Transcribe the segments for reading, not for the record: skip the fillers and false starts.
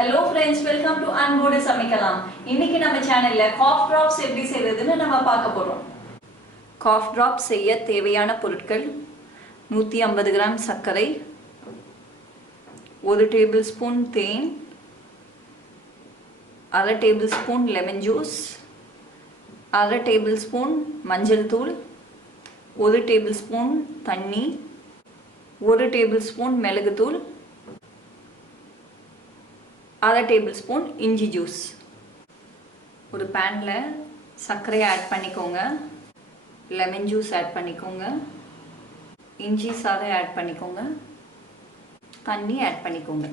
Hello friends, welcome to Anbodu Samikalam. இன்னைக்கு நம்ம சேனல்ல cough drops எப்படி செய்யறதுன்னு நம்ம பார்க்க போறோம். cough drops செய்ய தேவையான பொருட்கள் 150 கிராம் சர்க்கரை, 1 டேபிள்ஸ்பூன் தேன், 1/2 டேபிள்ஸ்பூன் லெமன் ஜூஸ், 1/2 டேபிள்ஸ்பூன் மஞ்சள் தூள், 1 டேபிள்ஸ்பூன் தண்ணி, 1 டேபிள்ஸ்பூன் மிளகு தூள், 1/2 டேபிள்ஸ்பூன் இஞ்சி ஜூஸ். ஒரு பேன்ல சர்க்கரையை ஆட் பண்ணிக்கோங்க, லெமன் ஜூஸ் ஆட் பண்ணிக்கோங்க, இஞ்சி சாறை ஆட் பண்ணிக்கோங்க, தண்ணி ஆட் பண்ணிக்கோங்க.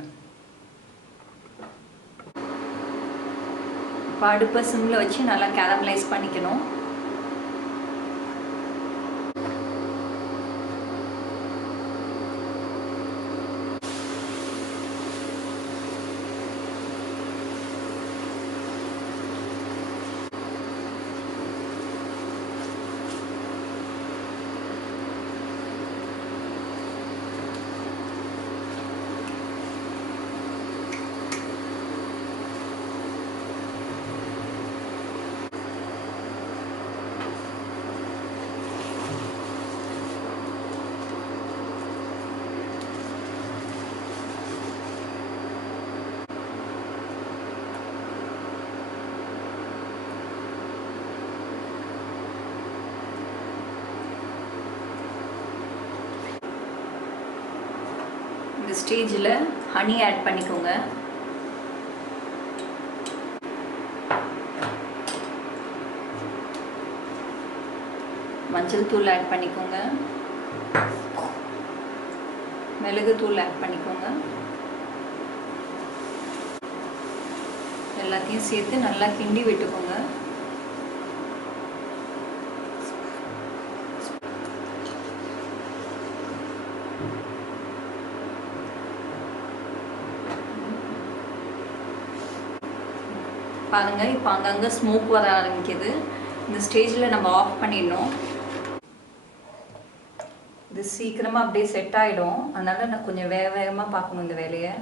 அடுப்பை சிம்ல வச்சு நல்லா கேரமலைஸ் பண்ணிக்கணும். இந்த ஸ்டேஜில் ஹனி ஆட் பண்ணிக்கோங்க. மஞ்சள் தூள் ஆட் பண்ணிக்கோங்க, மிளகு தூள் ஆட் பண்ணிக்கோங்க. எல்லாத்தையும் சேர்த்து நல்லா கிண்டி விட்டுக்கோங்க. பாருங்க, இப்போ அங்கங்கே ஸ்மோக் வர ஆரம்பிக்குது. இந்த ஸ்டேஜில் நம்ம ஆஃப் பண்ணிடணும். இது சீக்கிரமாக அப்படியே செட் ஆகிடும், அதனால் நான் கொஞ்சம் வேகமாக பார்க்கணும் இந்த வேலையை.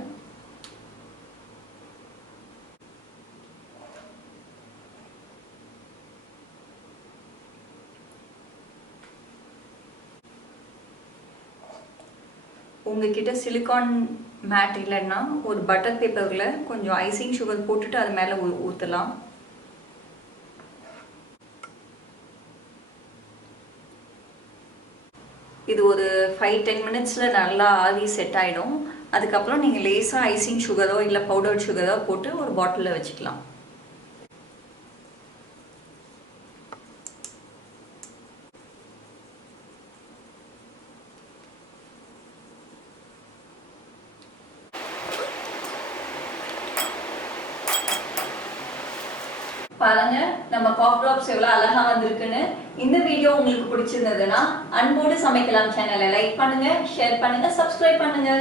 உங்ககிட்ட சிலிக்கான் மேட் இல்லைன்னா ஒரு பட்டர் பேப்பரில் கொஞ்சம் ஐசிங் சுகர் போட்டுட்டு அது மேலே ஊற்றலாம். இது ஒரு 5-10 மினிட்ஸில் நல்லா ஆவி செட் ஆகிடும். அதுக்கப்புறம் நீங்கள் லேசாக ஐசிங் சுகரோ இல்லை பவுடர் சுகரோ போட்டு ஒரு பாட்டிலில் வச்சுக்கலாம். பாருங்க, நம்ம காஃப் ட்ராப்ஸ் எவ்வளவு அழகா வந்திருக்குன்னு. இந்த வீடியோ உங்களுக்கு பிடிச்சிருந்ததுன்னா அன்போடு சமைக்கலாம் சேனலை லைக் பண்ணுங்க, ஷேர் பண்ணுங்க, சப்ஸ்கிரைப் பண்ணுங்க.